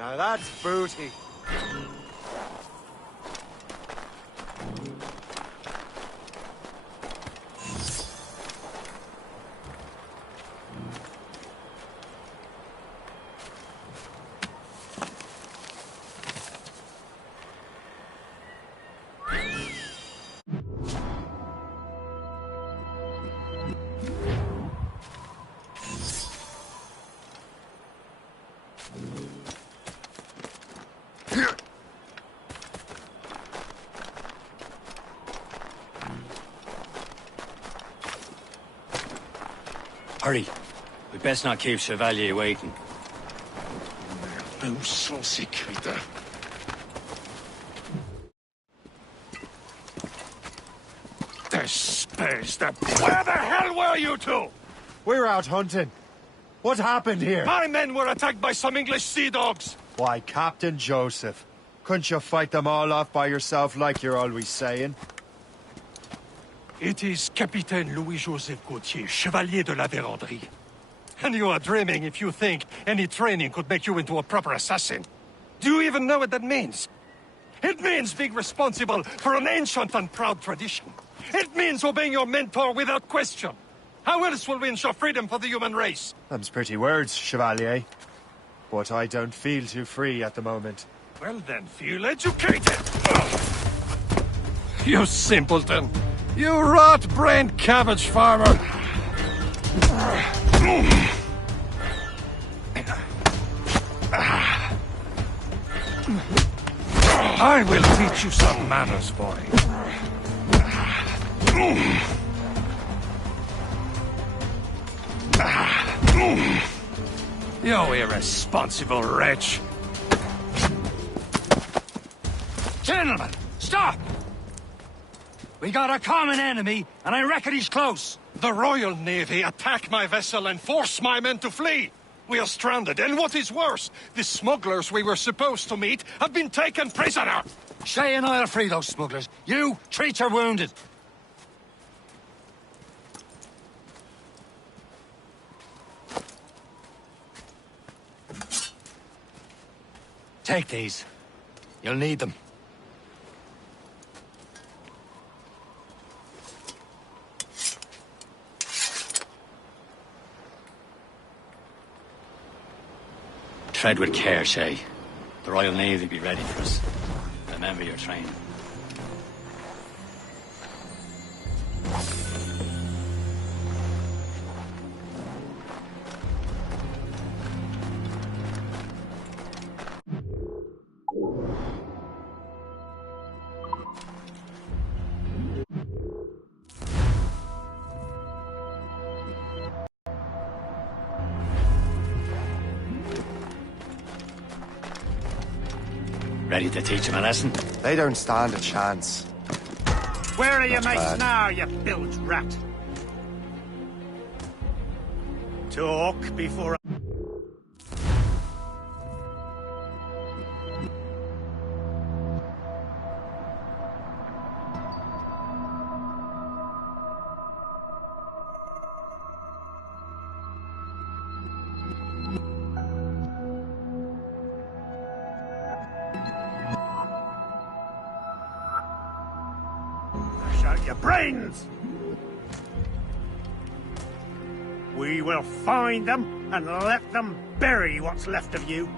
Now that's booty. Hurry. We best not keep Chevalier waiting. Où sont ces crétins? Where the hell were you two? We're out hunting. What happened here? My men were attacked by some English sea dogs. Why, Captain Joseph. Couldn't you fight them all off by yourself like you're always saying? It is Capitaine Louis-Joseph Gauthier, Chevalier de la Vérendrye. And you are dreaming if you think any training could make you into a proper assassin. Do you even know what that means? It means being responsible for an ancient and proud tradition. It means obeying your mentor without question. How else will we ensure freedom for the human race? Them's pretty words, Chevalier. But I don't feel too free at the moment. Well then, feel educated! You simpleton! You rot-brained cabbage farmer! I will teach you some manners, boy. You irresponsible wretch! Gentlemen, stop! We got a common enemy, and I reckon he's close. The Royal Navy attack my vessel and force my men to flee. We are stranded, and what is worse, the smugglers we were supposed to meet have been taken prisoner. Shay and I'll free those smugglers. You, treat your wounded. Take these. You'll need them. Tread with care, Shay. The Royal Navy will be ready for us. Remember your training. Ready to teach him a lesson? They don't stand a chance. Where are your mates bad. now, you bilge rat? Talk before I... out your brains! We will find them and let them bury what's left of you.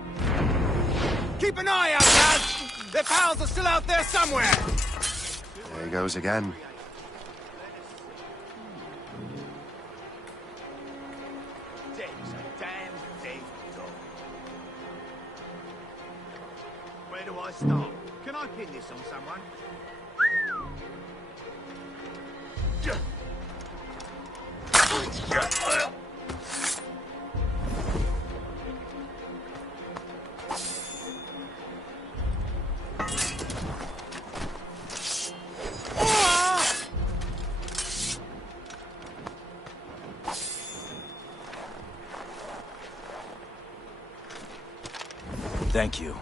Keep an eye out, lads! Their pals are still out there somewhere! There he goes again. Dave's a damn Dave dog. Where do I start? Can I pin this on someone? Thank you.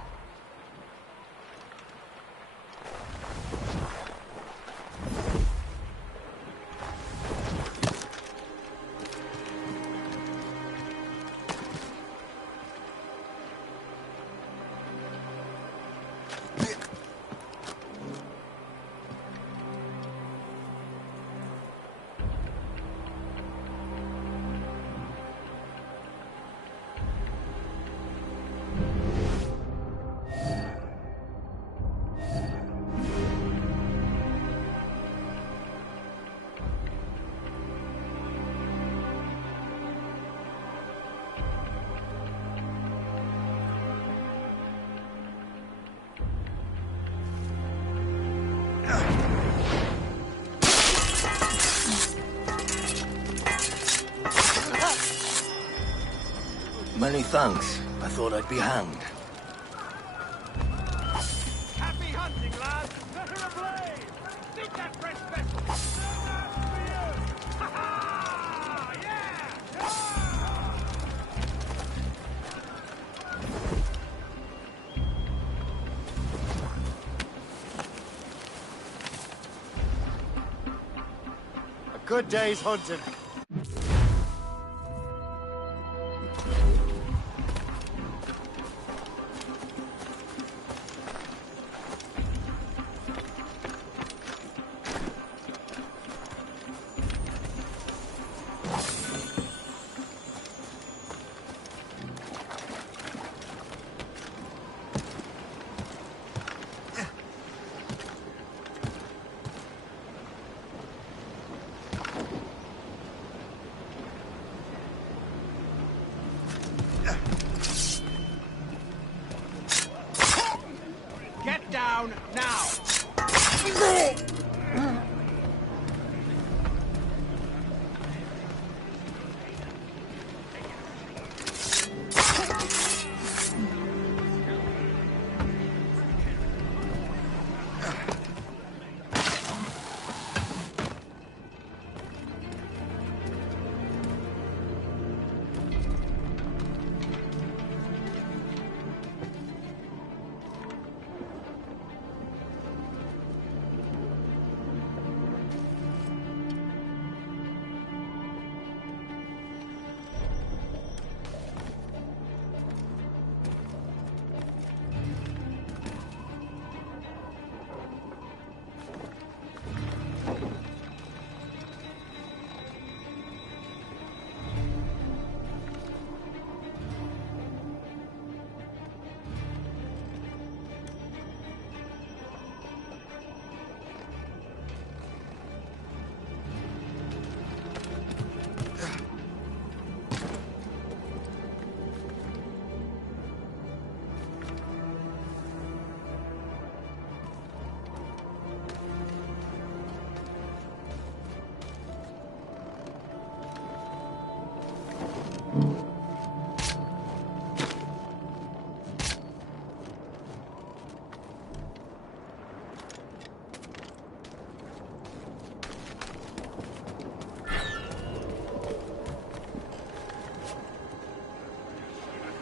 Many thanks. I thought I'd be hanged. Happy hunting, lads! Better ablaze! Beat that fresh vessel! No match for you! Ha-ha! Yeah! A good day's hunting. Get down now!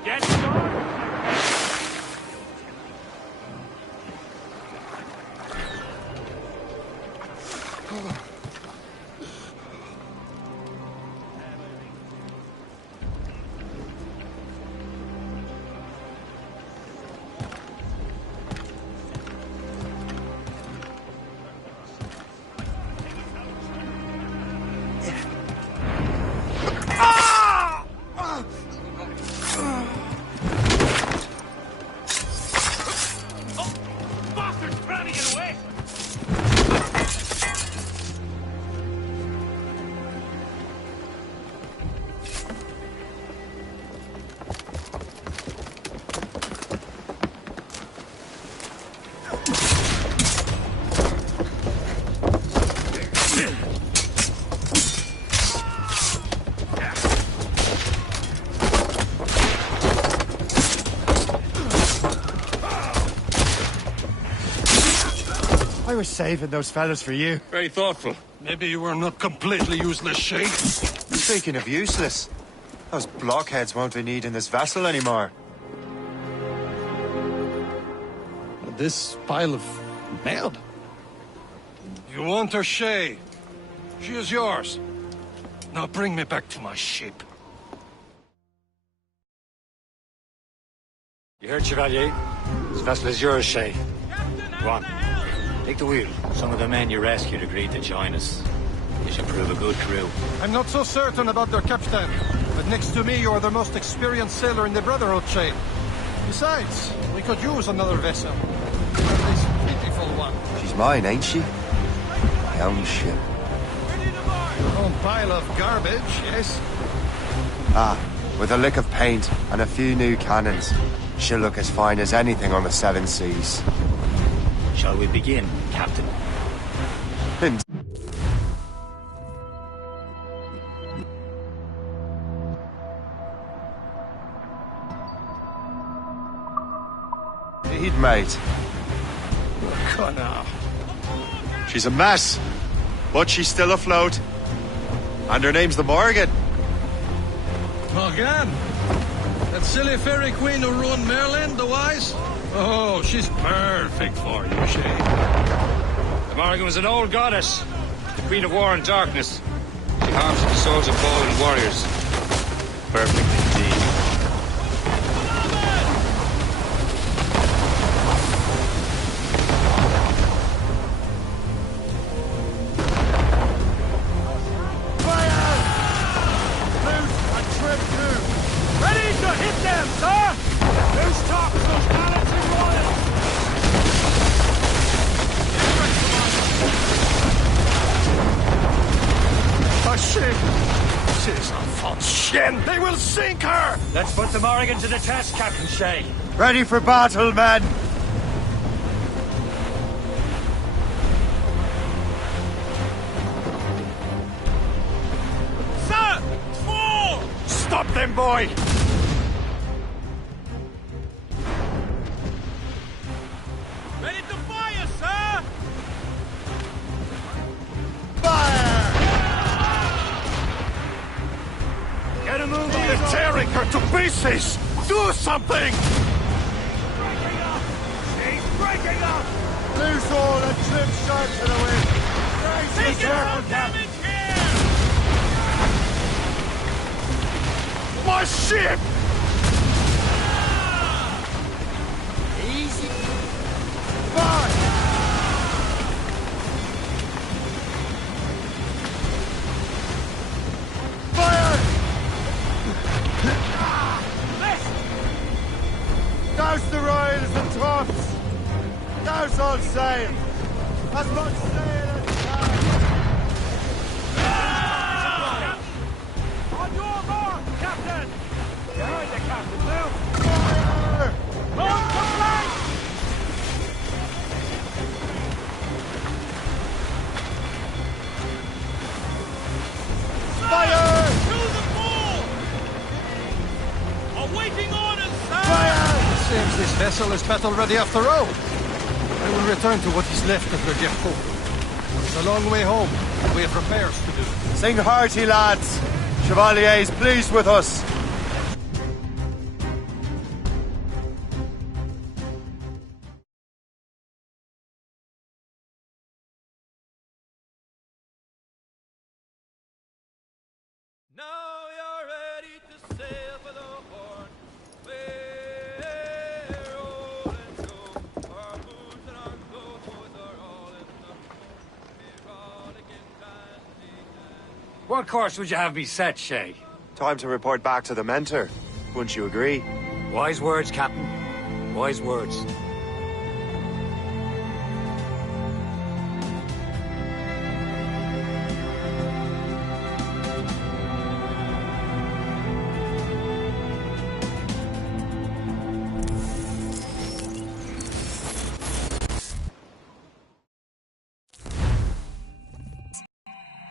Get started! Bastard's trying to get away! I was saving those fellas for you. Very thoughtful. Maybe you were not completely useless, Shay. Speaking of useless, those blockheads won't be needing this vessel anymore. This pile of mail? You want her, Shay? She is yours. Now bring me back to my ship. You heard, Chevalier? This vessel is yours, Shay. Go on. Take the wheel. Some of the men you rescued agreed to join us. You should prove a good crew. I'm not so certain about their captain, but next to me you are the most experienced sailor in the Brotherhood, Shay. Besides, we could use another vessel. At least a beautiful one. She's mine, ain't she? My own ship. Your own pile of garbage, yes? Ah, with a lick of paint and a few new cannons. She'll look as fine as anything on the Seven Seas. Shall we begin, Captain? Indeed, mate. Come now. She's a mess, but she's still afloat. And her name's the Morgan. Morgan? That silly fairy queen who ruined Merlin, the wise? Oh, she's perfect for you, Shay. The Morrigan was an old goddess, the queen of war and darkness. She harvested the souls of fallen warriors. Perfect indeed. Ready to hit them, sir! Who's top those cannons and royals? Oh, shit! She's on fault. Shin! They will sink her! Let's put the Morrigan to the test, Captain Shay. Ready for battle, men! Sir! Fall! Stop them, boy! Ready to fire, sir! Get a move on! They're tearing her to pieces! Do something! Breaking up! She's breaking up! Loose all and trim sharp to the wind! Taking some damage here! My ship! Easy! Fire! Fire! Douse the royals and troughs! Douse all sail! As much sail as you can! On your mark, Captain! You heard the Captain, Lou! Fire! On the flank! Fire! To the fore! Awaiting orders, sir! Fire! Seems this vessel is battle ready after all. I will return to what is left of the Jeffco. It's a long way home. We have repairs to do. Sing hearty, lads! Chevalier is pleased with us! Now you're ready to sail for the Horn. We're rolling so our boots and our clothes are all in the erotic and dandy. What course would you have me set, Shay? Time to report back to the mentor. Wouldn't you agree? Wise words, Captain. Wise words.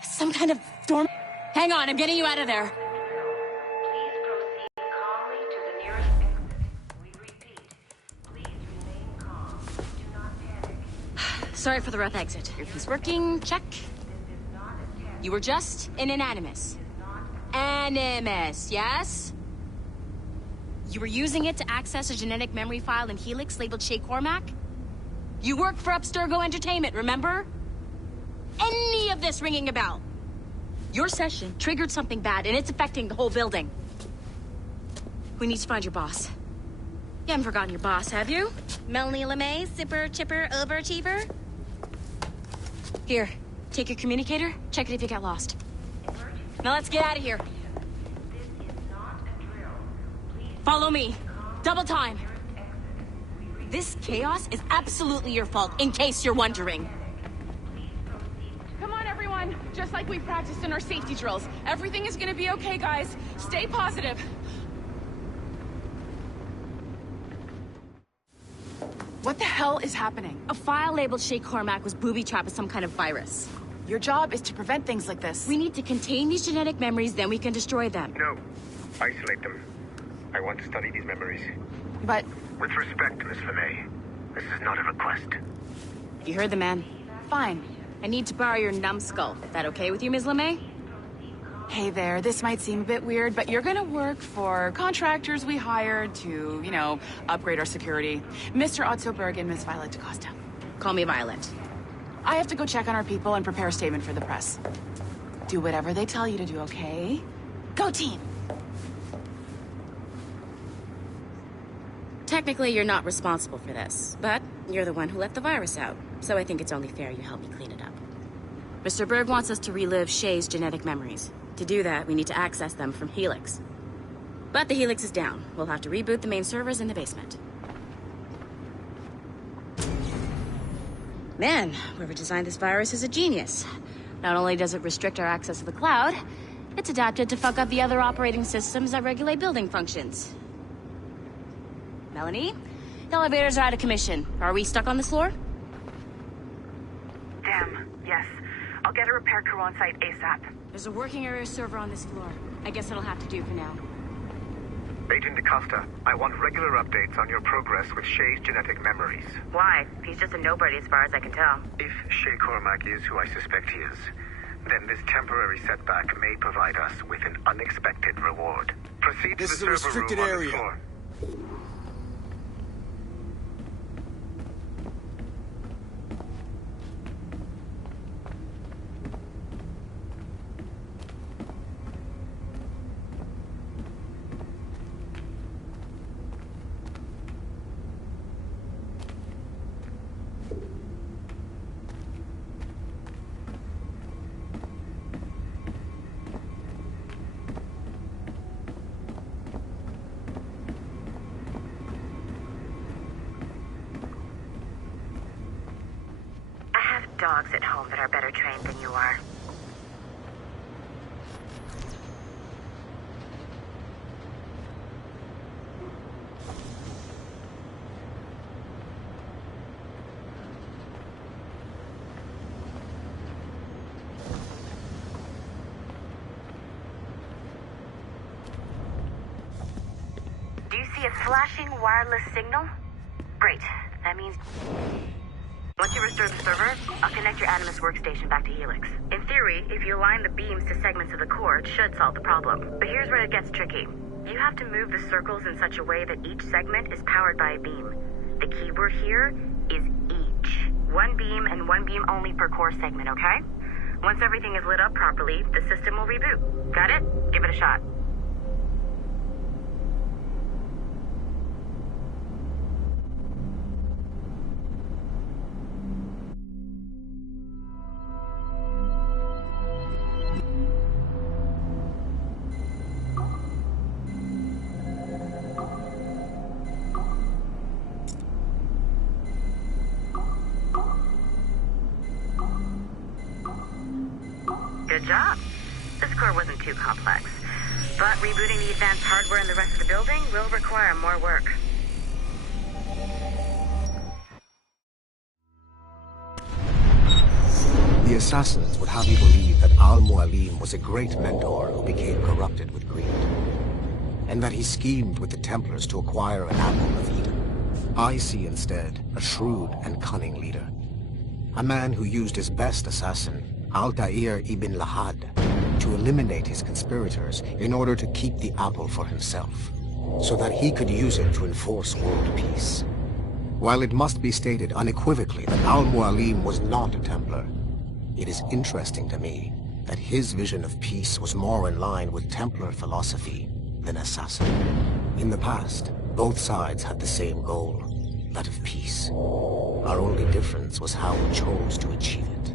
Some kind of dorm... Hang on, I'm getting you out of there. Please proceed calmly to the nearest exit. We repeat, please remain calm. Do not panic. Sorry for the rough exit. Your key's working, check. This is not a test. You were just in an animus. Animus, yes? You were using it to access a genetic memory file in Helix labeled Shay Cormac? You worked for Abstergo Entertainment, remember? Any of this ringing a bell? Your session triggered something bad, and it's affecting the whole building. We need to find your boss. You haven't forgotten your boss, have you? Melanie LeMay, Zipper, Chipper, Overachiever? Here, take your communicator, check it if you get lost. Now let's get out of here. This is not a drill. Please Follow me. Double time. nearest exit. This chaos is absolutely your fault, in case you're wondering. Come on, everyone. Just like we practiced in our safety drills. Everything is gonna be okay, guys. Stay positive. What the hell is happening? A file labeled Shay Cormac was booby-trapped with some kind of virus. Your job is to prevent things like this. We need to contain these genetic memories, then we can destroy them. No. Isolate them. I want to study these memories. But With respect, Miss LeMay, This is not a request. You heard the man. Fine. I need to borrow your numbskull. Is that okay with you, Ms. LeMay? Hey there, this might seem a bit weird, but you're gonna work for contractors we hired to, upgrade our security. Mr. Otto Berg and Miss Violet DaCosta. Call me Violet. I have to go check on our people and prepare a statement for the press. Do whatever they tell you to do, okay? Go team! Technically, you're not responsible for this, but you're the one who let the virus out, so I think it's only fair you help me clean it up. Mr. Berg wants us to relive Shay's genetic memories. To do that, we need to access them from Helix. But the Helix is down. We'll have to reboot the main servers in the basement. Man, whoever designed this virus is a genius. Not only does it restrict our access to the cloud, it's adapted to fuck up the other operating systems that regulate building functions. Melanie? The elevators are out of commission. Are we stuck on this floor? Damn, yes. I'll get a repair crew on site ASAP. There's a working area server on this floor. I guess it'll have to do for now. Agent DaCosta, I want regular updates on your progress with Shay's genetic memories. Why? He's just a nobody as far as I can tell. If Shay Cormac is who I suspect he is, then this temporary setback may provide us with an unexpected reward. Proceed This to is the a server restricted room on area. this floor. Dogs at home that are better trained than you are. Do you see a flashing wireless signal? Great. That means... Once you restore the server, I'll connect your Animus workstation back to Helix. In theory, if you align the beams to segments of the core, it should solve the problem. But here's where it gets tricky. You have to move the circles in such a way that each segment is powered by a beam. The keyword here is each. One beam and one beam only per core segment, okay? Once everything is lit up properly, the system will reboot. Got it? Give it a shot. Good job. This core wasn't too complex. But rebooting the advanced hardware in the rest of the building will require more work. The assassins would have you believe that Al-Mualim was a great mentor who became corrupted with greed, and that he schemed with the Templars to acquire an apple of Eden. I see instead a shrewd and cunning leader, a man who used his best assassin, Altair ibn Lahad, to eliminate his conspirators in order to keep the apple for himself, so that he could use it to enforce world peace. While it must be stated unequivocally that Al-Mualim was not a Templar, it is interesting to me that his vision of peace was more in line with Templar philosophy than assassin. In the past, both sides had the same goal, that of peace. Our only difference was how we chose to achieve it.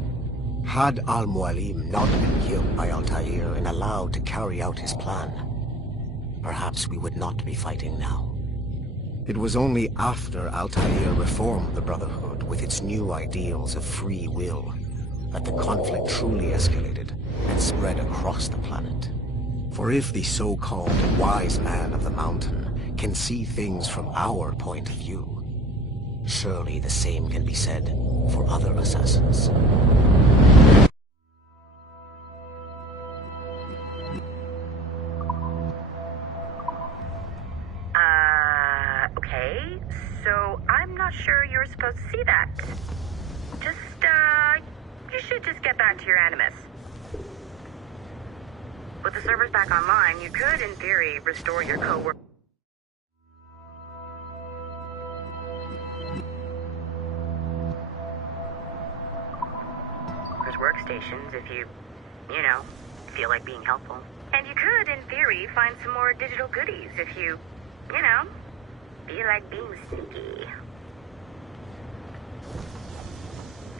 Had Al-Mualim not been killed by Altair and allowed to carry out his plan, perhaps we would not be fighting now. It was only after Altair reformed the Brotherhood with its new ideals of free will that the conflict truly escalated and spread across the planet. For if the so-called wise man of the mountain can see things from our point of view, surely the same can be said for other assassins. Okay, so I'm not sure you're supposed to see that. Just, you should just get back to your Animus. With the servers back online, you could, in theory, restore your co-work. There's workstations if you feel like being helpful. And you could, in theory, find some more digital goodies if you feel like being sneaky.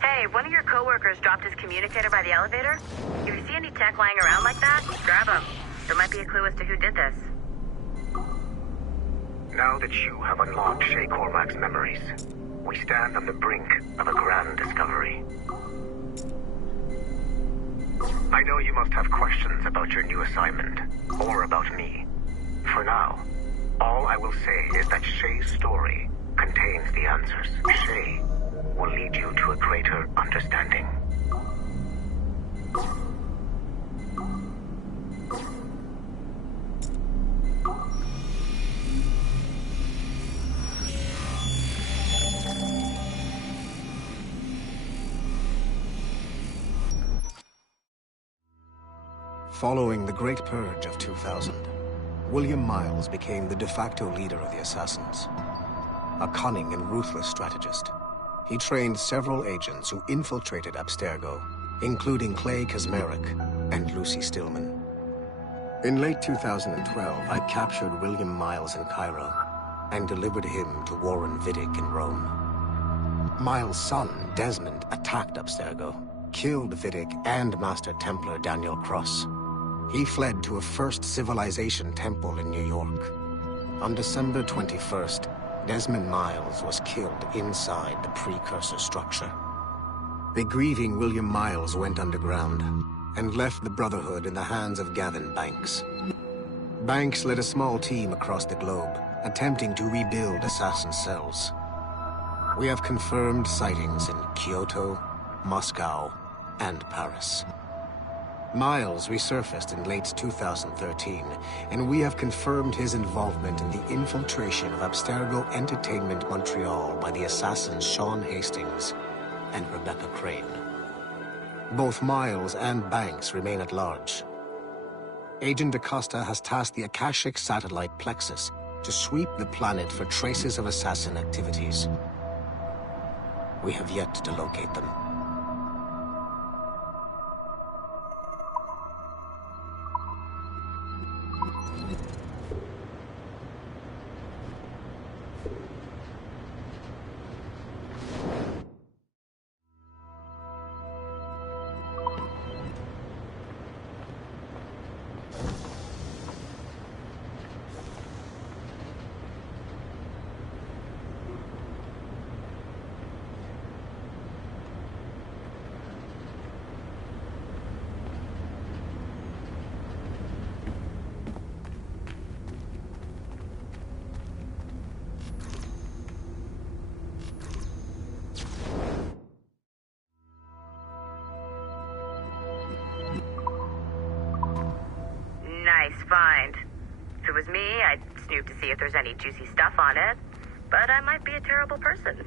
Hey, one of your coworkers dropped his communicator by the elevator. If you see any tech lying around like that, grab them. There might be a clue as to who did this. Now that you have unlocked Shay Cormac's memories, we stand on the brink of a grand discovery. I know you must have questions about your new assignment, or about me. For now, all I will say is that Shay's story contains the answers. Shay will lead you to a greater understanding. Following the Great Purge of 2000, William Miles became the de facto leader of the Assassins. A cunning and ruthless strategist, he trained several agents who infiltrated Abstergo, including Clay Kazmarek and Lucy Stillman. In late 2012, I captured William Miles in Cairo and delivered him to Warren Vidic in Rome. Miles' son, Desmond, attacked Abstergo, killed Vidic and Master Templar Daniel Cross. He fled to a First Civilization temple in New York. On December 21st, Desmond Miles was killed inside the precursor structure. The grieving William Miles went underground and left the Brotherhood in the hands of Gavin Banks. Banks led a small team across the globe, attempting to rebuild assassin cells. We have confirmed sightings in Kyoto, Moscow, and Paris. Miles resurfaced in late 2013, and we have confirmed his involvement in the infiltration of Abstergo Entertainment Montreal by the assassins Sean Hastings and Rebecca Crane. Both Miles and Banks remain at large. Agent Acosta has tasked the Akashic satellite Plexus to sweep the planet for traces of assassin activities. We have yet to locate them. Nice find. If it was me, I'd snoop to see if there's any juicy stuff on it. But I might be a terrible person.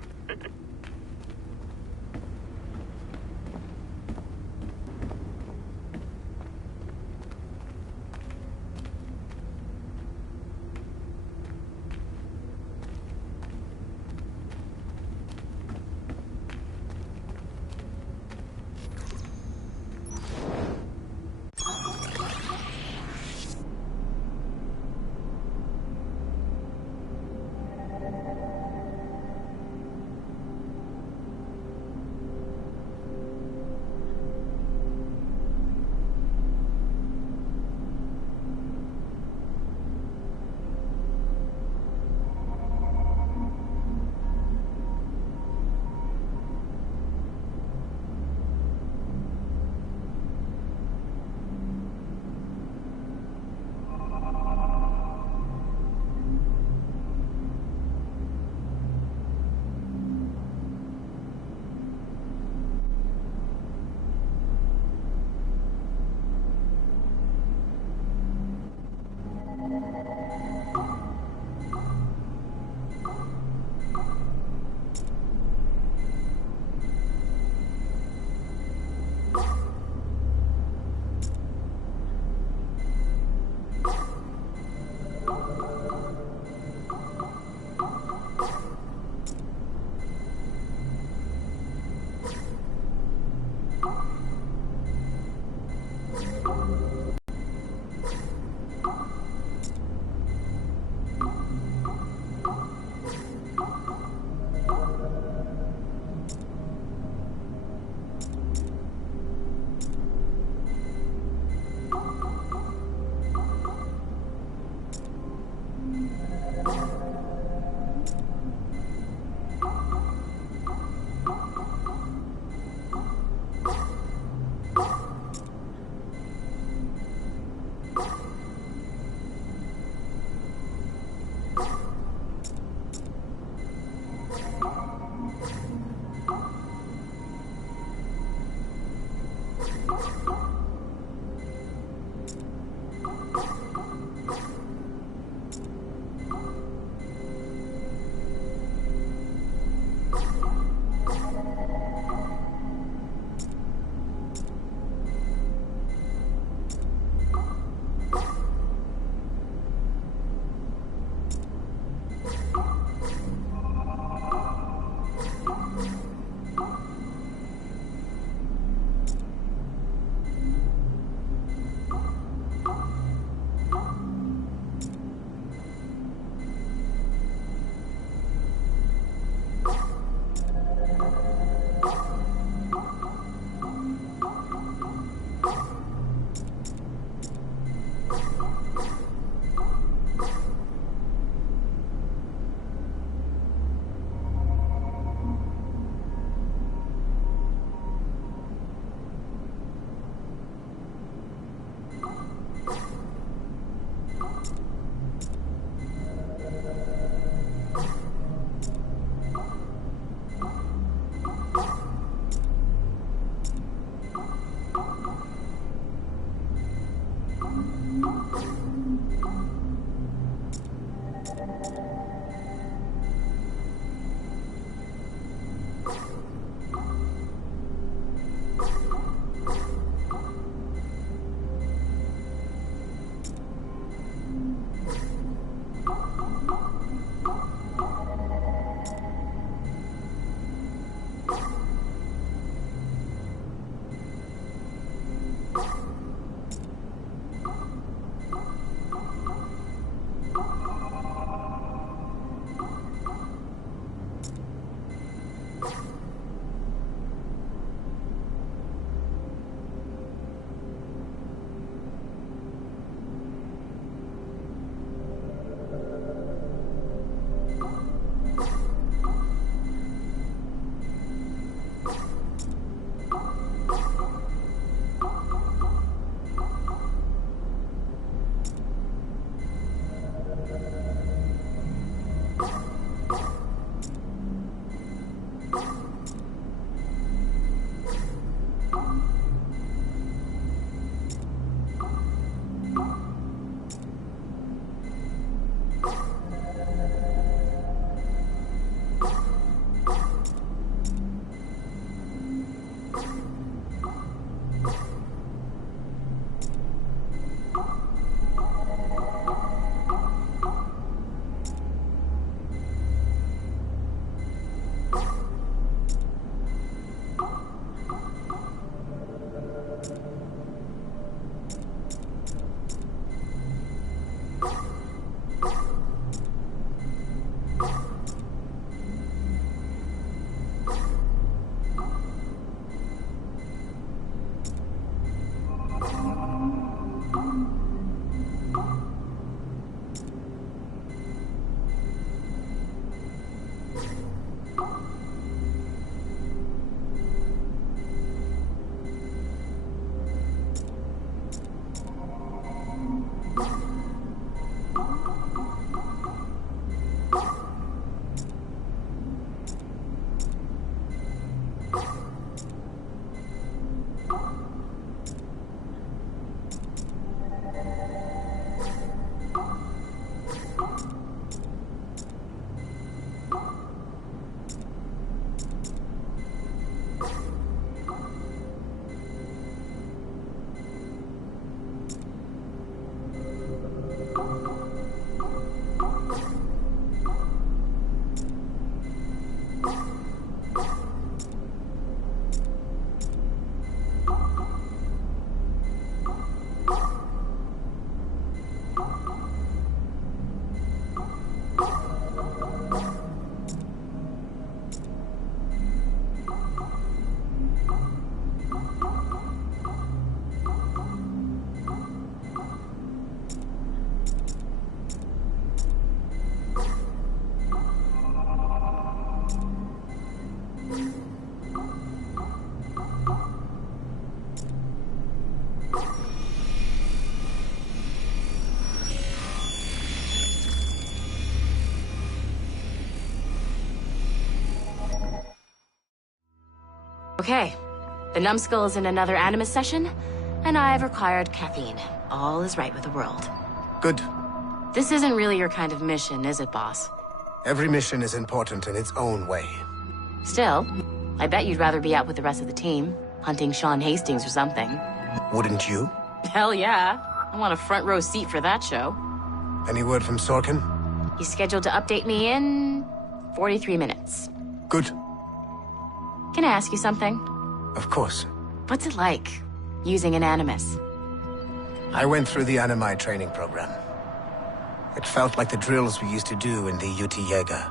Okay. The numbskull is in another Animus session, and I've required caffeine. All is right with the world. Good. This isn't really your kind of mission, is it, boss? Every mission is important in its own way. Still, I bet you'd rather be out with the rest of the team, hunting Sean Hastings or something. Wouldn't you? Hell yeah. I want a front row seat for that show. Any word from Sorkin? He's scheduled to update me in 43 minutes. Good. Can I ask you something? Of course. What's it like, using an Animus? I went through the Animi training program. It felt like the drills we used to do in the UT Jaeger.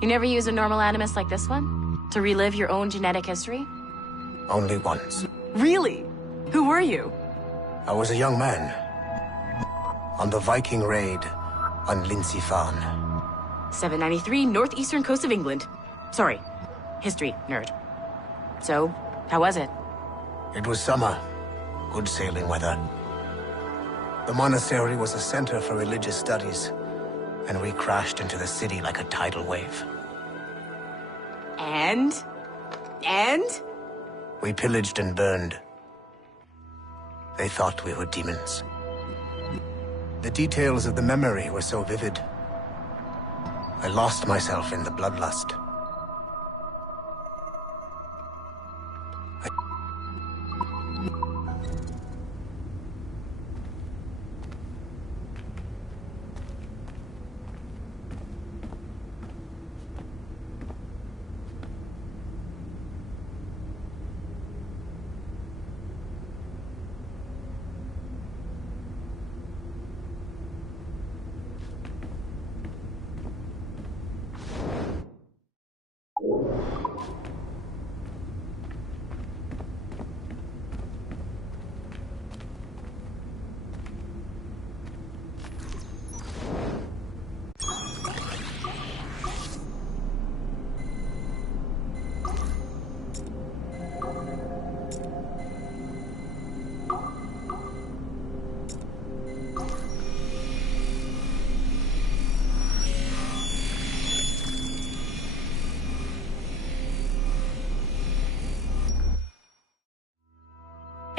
You never use a normal Animus like this one? To relive your own genetic history? Only once. Really? Who were you? I was a young man. On the Viking raid on Lindsey Farn. 793, northeastern coast of England. Sorry, history nerd. So, how was it? It was summer. Good sailing weather. The monastery was a center for religious studies, and we crashed into the city like a tidal wave. And? We pillaged and burned. They thought we were demons. The details of the memory were so vivid. I lost myself in the bloodlust.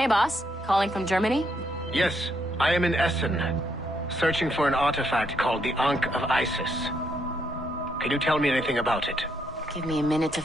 Hey, boss. Calling from Germany? Yes, I am in Essen, searching for an artifact called the Ankh of Isis. Can you tell me anything about it? Give me a minute to